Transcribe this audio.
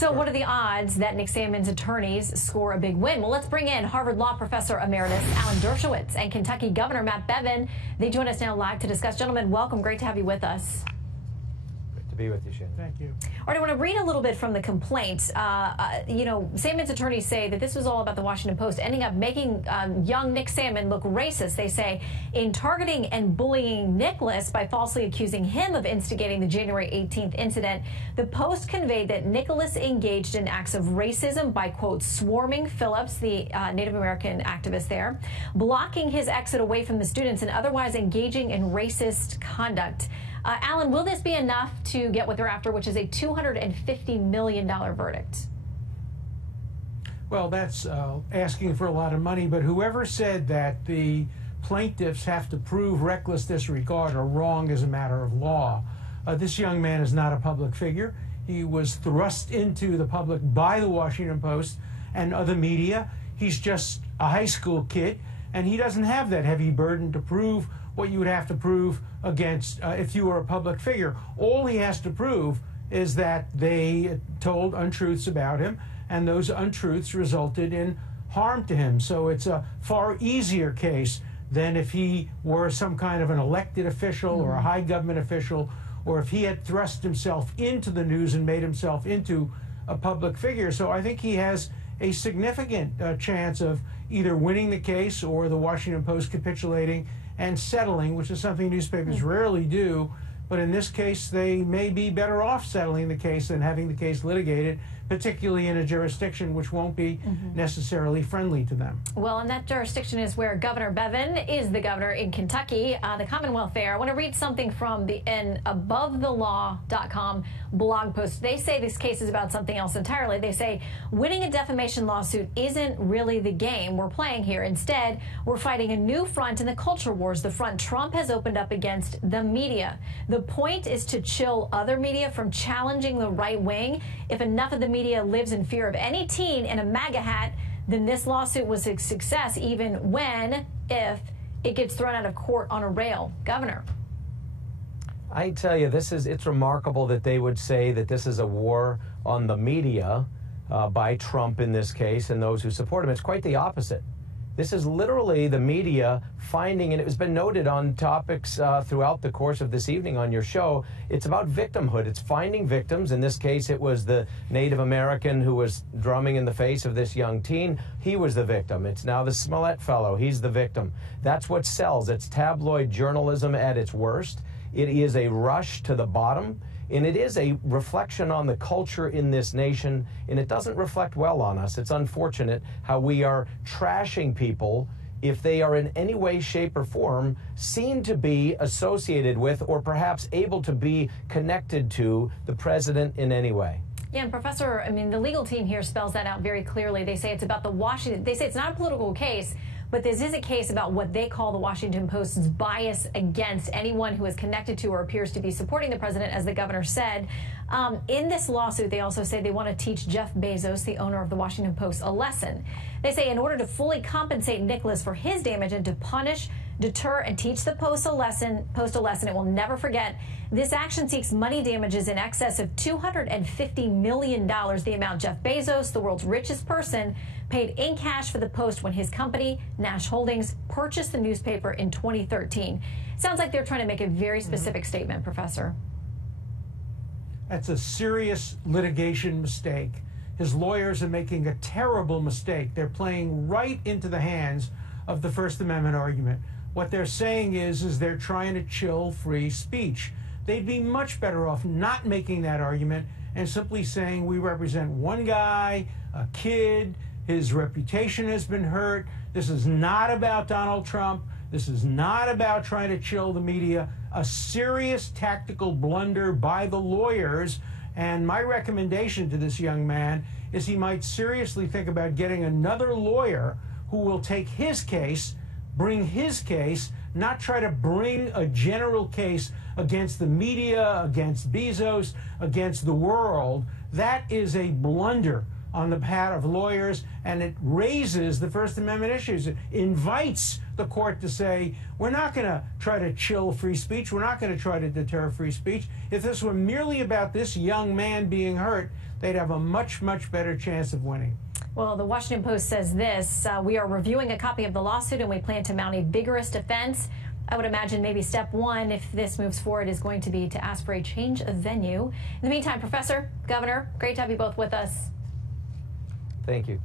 So what are the odds that Nick Salmon's attorneys score a big win? Well, let's bring in Harvard Law Professor Emeritus Alan Dershowitz and Kentucky Governor Matt Bevin. They join us now live to discuss. Gentlemen, welcome. Great to have you with us. Be with you, Shannon. Thank you. All right, I want to read a little bit from the complaint. You know, Salmon's attorneys say that this was all about the Washington Post ending up making young Nick Salmon look racist. They say in targeting and bullying Nicholas by falsely accusing him of instigating the January 18th incident, the Post conveyed that Nicholas engaged in acts of racism by, quote, swarming Phillips, the Native American activist there, blocking his exit away from the students, and otherwise engaging in racist conduct. Alan, will this be enough to get what they're after, which is a $250 million verdict? Well, that's asking for a lot of money, but whoever said that the plaintiffs have to prove reckless disregard are wrong as a matter of law. This young man is not a public figure. He was thrust into the public by the Washington Post and other media. He's just a high school kid, and he doesn't have that heavy burden to prove what you would have to prove against if you were a public figure. All he has to prove is that they told untruths about him, and those untruths resulted in harm to him. So it's a far easier case than if he were some kind of an elected official or a high government official, or if he had thrust himself into the news and made himself into a public figure. So I think he has a significant chance of either winning the case or the Washington Post capitulating and settling, which is something newspapers rarely do. But in this case, they may be better off settling the case than having the case litigated, particularly in a jurisdiction which won't be necessarily friendly to them. Well, and that jurisdiction is where Governor Bevin is the governor in Kentucky, the Commonwealth there. I want to read something from the AboveTheLaw.com blog post. They say this case is about something else entirely. They say winning a defamation lawsuit isn't really the game we're playing here. Instead, we're fighting a new front in the culture wars, the front Trump has opened up against the media. The point is to chill other media from challenging the right wing. If enough of the media lives in fear of any teen in a MAGA hat, then this lawsuit was a success, even if it gets thrown out of court on a rail. Governor. I tell you, it's remarkable that they would say that this is a war on the media by Trump in this case and those who support him. It's quite the opposite. This is literally the media finding, and it has been noted on topics throughout the course of this evening on your show, it's about victimhood. It's finding victims. In this case, it was the Native American who was drumming in the face of this young teen. He was the victim. It's now the Smollett fellow. He's the victim. That's what sells. It's tabloid journalism at its worst. It is a rush to the bottom. And it is a reflection on the culture in this nation, and it doesn't reflect well on us. It's unfortunate how we are trashing people if they are in any way, shape, or form seen to be associated with or perhaps able to be connected to the president in any way. Yeah, and Professor, I mean, the legal team here spells that out very clearly. They say it's about the Washington, they say it's not a political case, but this is a case about what they call the Washington Post's bias against anyone who is connected to or appears to be supporting the president, as the governor said. In this lawsuit, they also say they want to teach Jeff Bezos, the owner of the Washington Post, a lesson. They say in order to fully compensate Nicholas for his damage and to punish, deter, and teach the Post a lesson it will never forget, this action seeks money damages in excess of $250 million, the amount Jeff Bezos, the world's richest person, paid in cash for the Post when his company, Nash Holdings, purchased the newspaper in 2013. Sounds like they're trying to make a very specific statement, Professor. That's a serious litigation mistake. His lawyers are making a terrible mistake. They're playing right into the hands of the First Amendment argument. What they're saying is they're trying to chill free speech. They'd be much better off not making that argument and simply saying we represent one guy, a kid, his reputation has been hurt. This is not about Donald Trump. This is not about trying to chill the media. A serious tactical blunder by the lawyers. And my recommendation to this young man is he might seriously think about getting another lawyer who will take his case, bring his case, not try to bring a general case against the media, against Bezos, against the world. That is a blunder on the part of lawyers, and it raises the First Amendment issues. It invites the court to say, we're not going to try to chill free speech. We're not going to try to deter free speech. If this were merely about this young man being hurt, they'd have a much, much better chance of winning. Well, the Washington Post says this, we are reviewing a copy of the lawsuit and we plan to mount a vigorous defense. I would imagine maybe step one, if this moves forward, is going to be to ask for a change of venue. In the meantime, Professor, Governor, great to have you both with us. Thank you.